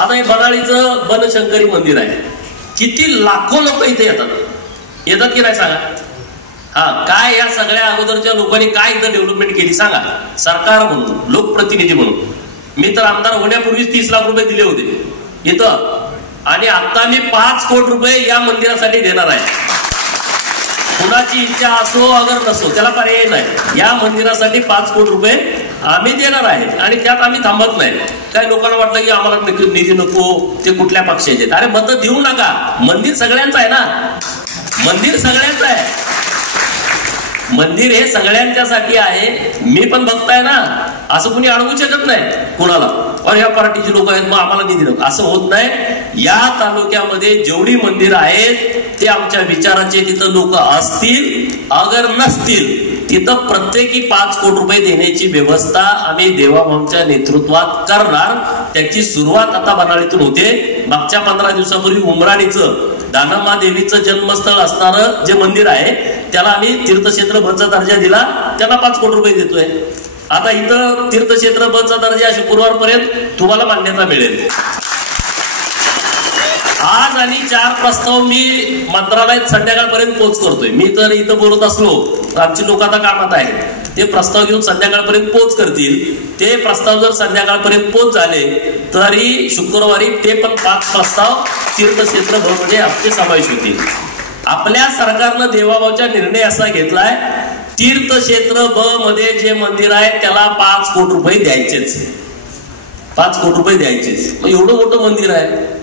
आता हे बनाळीचं बनशंकरी मंदिर आहे, किती लाखो लोक इथे येतात की नाही सांगा? हा, काय या सगळ्या अगोदरच्या लोकांनी काय इथं डेव्हलपमेंट केली सांगा? सरकार म्हणून, लोकप्रतिनिधी म्हणून. मी तर आमदार होण्यापूर्वीच 30 लाख रुपये दिले होते इथं, आणि आता मी 5 कोटी रुपये या मंदिरासाठी देणार आहे. कुणाची इच्छा असो अगर नसो त्याला पर्याय नाही. या मंदिरासाठी 5 कोटी रुपये आम्ही देणार आहे, आणि त्यात आम्ही थांबत नाही. काही लोकांना वाटलं की आम्हाला निधी नको, ते कुठल्या पक्षाचे. अरे मत देऊ नका, मंदिर सगळ्यांचं आहे ना. मंदिर सगळ्यांचं आहे, मंदिर हे सगळ्यांच्यासाठी आहे. मी पण बघताय ना, असं कुणी अडवू शकत नाही कुणाला, और या पार्टीची लोक आहेत मग आम्हाला निधी नको, असं होत नाही. या तालुक्यामध्ये जेवढी मंदिर आहेत ते आमच्या विचाराचे तिथं लोक असतील, अगर नसतील तिथं प्रत्येकी 5 कोटी रुपये देण्याची व्यवस्था आम्ही देवाभाऊंच्या नेतृत्वात करणार. त्याची सुरुवात आता बनाळीतून होते. मागच्या 15 दिवसापूर्वी उमराणीचं दानम्मा देवीचं जन्मस्थळ असणारं जे मंदिर आहे त्याला आम्ही तीर्थक्षेत्र बचा दर्जा दिला, त्याला 5 कोटी रुपये देतोय. आता इथं तीर्थक्षेत्र बचा दर्जा शुक्रवारपर्यंत तुम्हाला मान्यता मिळेल. आज आणि 4 प्रस्ताव मी मंत्रालयात संध्याकाळपर्यंत पोच करतोय. मी तर इथं बोलत असलो तर आमची लोक आता कामात आहेत, ते प्रस्ताव घेऊन संध्याकाळपर्यंत पोच करतील. ते प्रस्ताव जर संध्याकाळपर्यंत पोच झाले तरी शुक्रवारी ते पण 5 प्रस्ताव तीर्थक्षेत्र ब मध्ये आमचे समावेश होतील. आपल्या सरकारनं देवाभाऊचा निर्णय असा घेतलाय, तीर्थक्षेत्र ब मध्ये जे मंदिर आहे त्याला 5 कोटी रुपये द्यायचेच. 5 कोटी रुपये द्यायचेच. मग एवढं मोठं मंदिर आहे,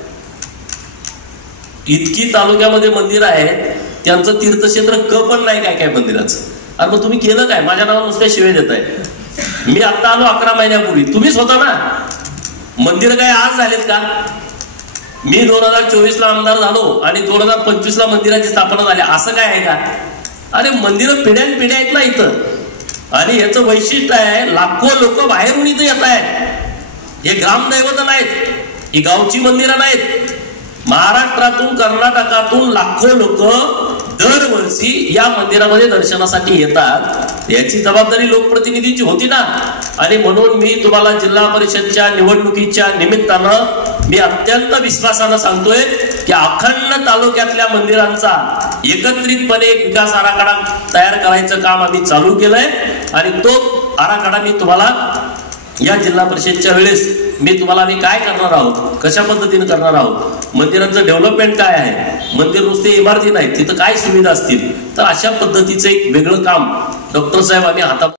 इतकी तालुक्यामध्ये मंदिर आहेत, त्यांचं तीर्थक्षेत्र क पण नाही काय काय मंदिराचं. अरे मग तुम्ही केलं काय? माझ्या नावावर नुसत्या शिवाय देत आहे. मी आता आलो 11 महिन्यापूर्वी, तुम्हीच होता ना. मंदिर काय आज झालेत का? मी 2024 ला आमदार झालो आणि 2025 ला मंदिराची स्थापना झाली, असं काय आहे का? अरे मंदिरं पिढ्यान पिढ्या आहेत ना इथं, आणि याचं वैशिष्ट्य आहे लाखो लोक बाहेरून इथं येत आहेत. हे ग्रामदैवत नाहीत, ही गावची मंदिरं नाहीत. महाराष्ट्रातून कर्नाटकातून लाखो लोक दरवर्षी या मंदिरामध्ये दर्शनासाठी येतात. याची जबाबदारी लोकप्रतिनिधींची होती ना. आणि म्हणून मी तुम्हाला जिल्हा परिषदच्या निवडणुकीच्या निमित्तानं मी अत्यंत विश्वासानं सांगतोय की अखंड तालुक्यातल्या मंदिरांचा एकत्रितपणे एक विकास आराखडा तयार करायचं काम आम्ही चालू केलंय, आणि तो आराखडा मी तुम्हाला या जिल्हा परिषदच्या वेळेस मी तुम्हाला आम्ही काय करणार आहोत, कशा पद्धतीने करणार आहोत, मंदिरांचं डेव्हलपमेंट काय आहे, मंदिर नुसते इमारती नाहीत तिथं काय सुविधा असतील, तर अशा पद्धतीचं एक वेगळं काम डॉक्टर साहेब आम्ही हातात